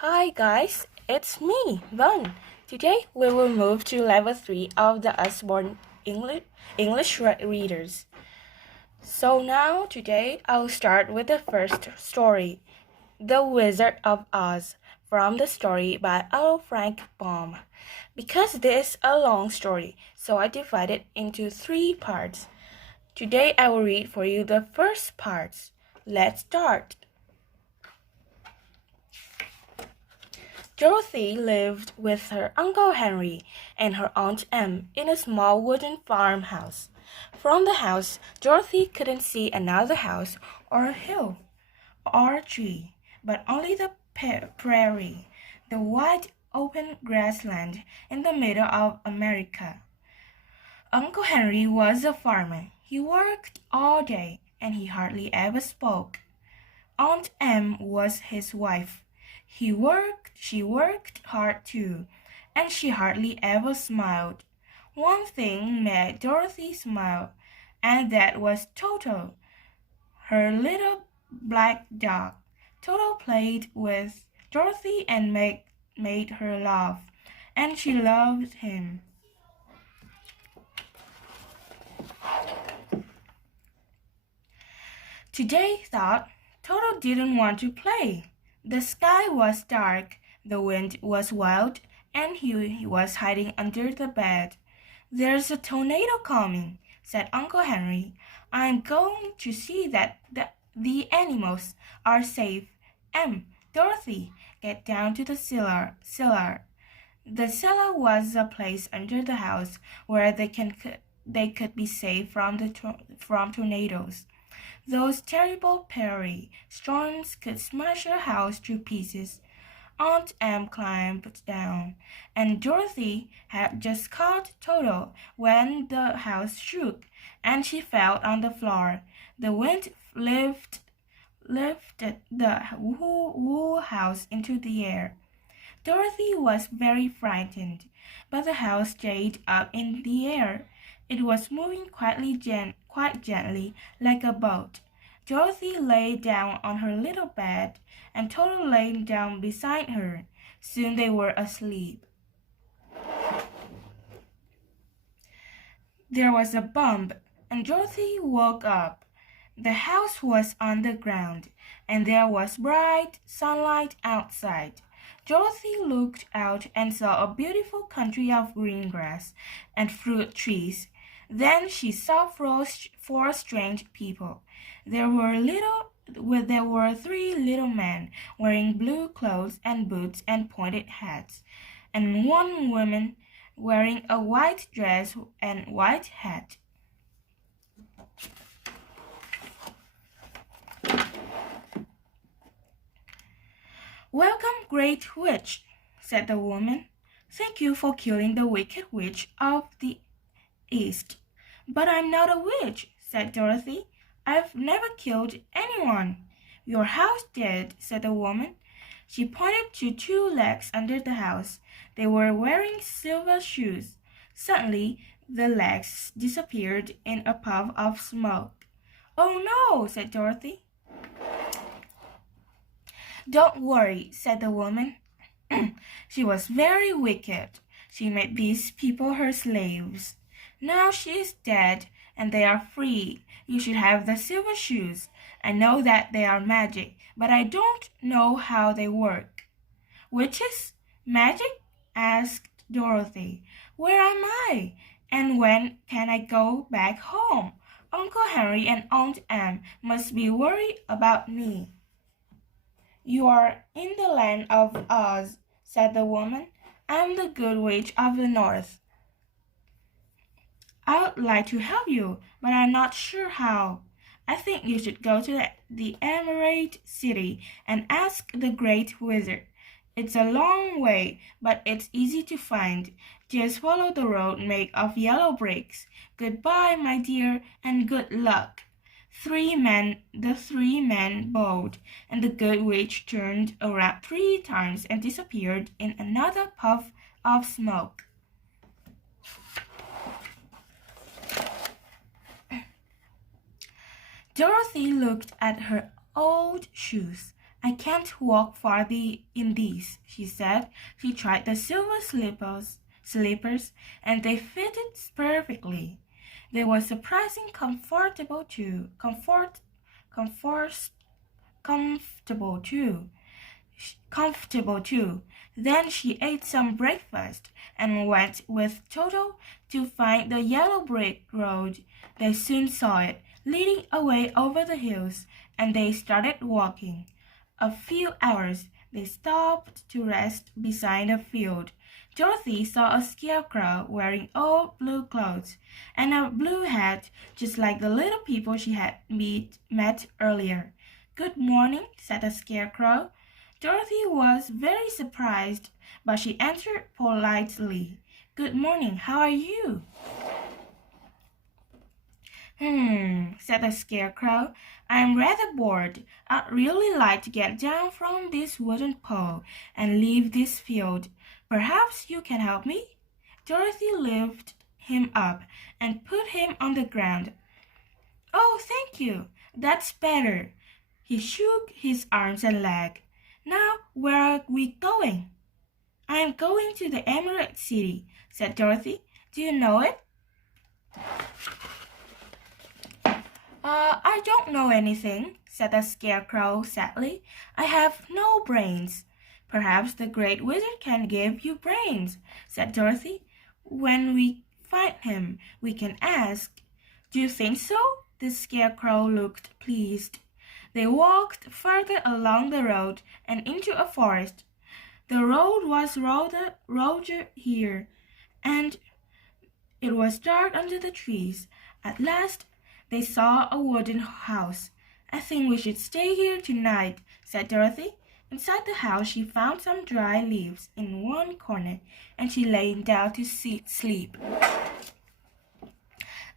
Hi guys, it's me, Vân. Today we will move to level 3 of the Usborne English readers. So now today I'll start with the first story, The Wizard of Oz, from the story by L. Frank Baum. Because this is a long story, so I divide it into 3 parts. Today I will read for you the first parts. Let's start. Dorothy lived with her Uncle Henry and her Aunt Em in a small wooden farmhouse. From the house, Dorothy couldn't see another house or hill or tree, but only the prairie, the wide open grassland in the middle of America. Uncle Henry was a farmer. He worked all day, and he hardly ever spoke. Aunt Em was his wife. She worked hard too, and she hardly ever smiled. One thing made Dorothy smile, and that was Toto, her little black dog. Toto played with Dorothy and made her laugh, and she loved him. Today thought Toto didn't want to play. The sky was dark, the wind was wild, and he was hiding under the bed. There's a tornado coming, said Uncle Henry. I'm going to see that the animals are safe. Dorothy, get down to the cellar. The cellar was a place under the house where they could be safe from tornadoes. Those terrible prairie storms could smash a house to pieces. Aunt Em climbed down, and Dorothy had just caught Toto when the house shook, and she fell on the floor. The wind lifted the whole house into the air. Dorothy was very frightened, but the house stayed up in the air. It was moving quite gently, like a boat. Dorothy lay down on her little bed, and Toto lay down beside her. Soon they were asleep. There was a bump, and Dorothy woke up. The house was on the ground, and there was bright sunlight outside. Dorothy looked out and saw a beautiful country of green grass and fruit trees. Then she saw four strange people. There were 3 little men wearing blue clothes and boots and pointed hats, and one woman wearing a white dress and white hat. Welcome, great witch, said the woman. Thank you for killing the wicked witch of the East. But I'm not a witch, said Dorothy. I've never killed anyone. Your house did, said the woman. She pointed to 2 legs under the house. They were wearing silver shoes. Suddenly, the legs disappeared in a puff of smoke. Oh no, said Dorothy. Don't worry, said the woman. She was very wicked. She made these people her slaves. Now she is dead, and they are free. You should have the silver shoes. I know that they are magic, but I don't know how they work. Witches? Magic? Asked Dorothy. Where am I? And when can I go back home? Uncle Henry and Aunt Em must be worried about me. You are in the land of Oz, said the woman. I'm the good witch of the north. I would like to help you, but I'm not sure how. I think you should go to the Emerald City and ask the Great Wizard. It's a long way, but it's easy to find. Just follow the road made of yellow bricks. Goodbye, my dear, and good luck. The 3 men bowed, and the good witch turned around 3 times and disappeared in another puff of smoke. Dorothy looked at her old shoes. I can't walk far in these, she said. She tried the silver slippers, and they fitted perfectly. They were surprisingly comfort, comfortable too. Comfortable too. Then she ate some breakfast and went with Toto to find the yellow brick road. They soon saw it, leading away over the hills, and they started walking. A few hours they stopped to rest beside a field. Dorothy saw a scarecrow wearing old blue clothes and a blue hat, just like the little people she had met earlier. Good morning, said the scarecrow. Dorothy was very surprised, but she answered politely. Good morning, how are you? Said the scarecrow. I'm rather bored. I'd really like to get down from this wooden pole and leave this field. Perhaps you can help me? Dorothy lifted him up and put him on the ground. Oh, thank you. That's better. He shook his arms and legs. Now, where are we going? I am going to the Emerald City, said Dorothy. Do you know it? I don't know anything, said the Scarecrow sadly. I have no brains. Perhaps the Great Wizard can give you brains, said Dorothy. When we find him, we can ask. Do you think so? The Scarecrow looked pleased. They walked further along the road and into a forest. The road was rougher here, and it was dark under the trees. At last they saw a wooden house. I think we should stay here tonight, said Dorothy. Inside the house she found some dry leaves in one corner, and she lay down to sleep.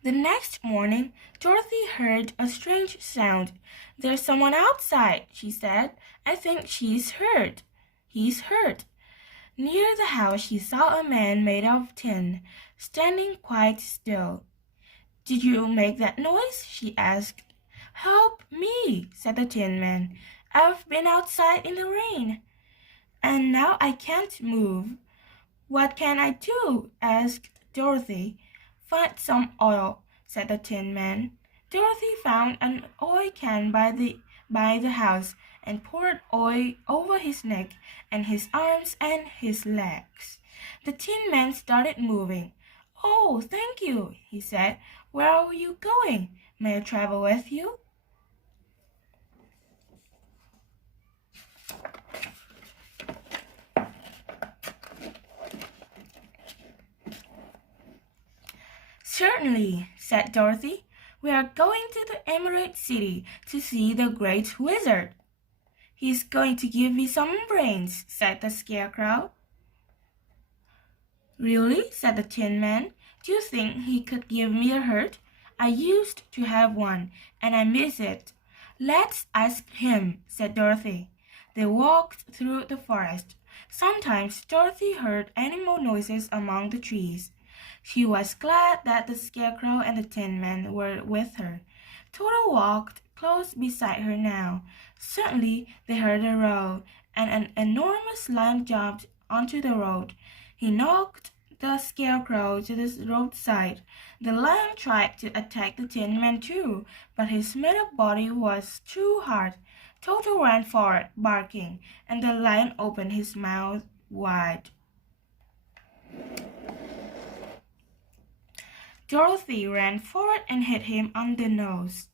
The next morning, Dorothy heard a strange sound. There's someone outside, she said. I think he's hurt. Near the house she saw a man made of tin, standing quite still. Did you make that noise? She asked. Help me, said the Tin Man. I've been outside in the rain, and now I can't move. What can I do? Asked Dorothy. Find some oil, said the Tin Man. Dorothy found an oil can by the house and poured oil over his neck and his arms and his legs. The Tin Man started moving. Oh, thank you, he said. Where are you going? May I travel with you? Certainly, said Dorothy. We are going to the Emerald City to see the Great Wizard. He's going to give me some brains, said the Scarecrow. Really? Said the Tin Man. Do you think he could give me a hurt? I used to have one, and I miss it. Let's ask him, said Dorothy. They walked through the forest. Sometimes Dorothy heard animal noises among the trees. She was glad that the Scarecrow and the Tin Man were with her. Toto walked close beside her now. Suddenly they heard a roar, and an enormous lion jumped onto the road. He knocked the Scarecrow to the roadside. The lion tried to attack the Tin Man too, but his made-up body was too hard. Toto ran forward, barking, and the lion opened his mouth wide. Dorothy ran forward and hit him on the nose.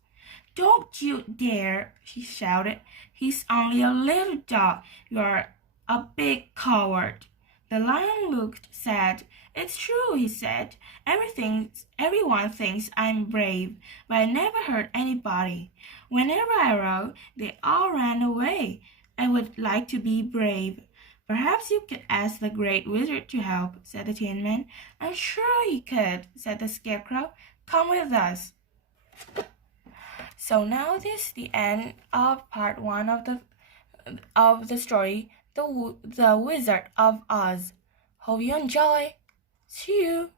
Don't you dare, she shouted. He's only a little dog. You're a big coward. The lion looked sad. It's true, he said. Everyone thinks I'm brave, but I never hurt anybody. Whenever I rode, they all ran away. I would like to be brave. Perhaps you could ask the Great Wizard to help, said the Tin Man. I'm sure he could, said the Scarecrow. Come with us. So now this is the end of part 1 of the story, The Wizard of Oz. Hope you enjoy. See you.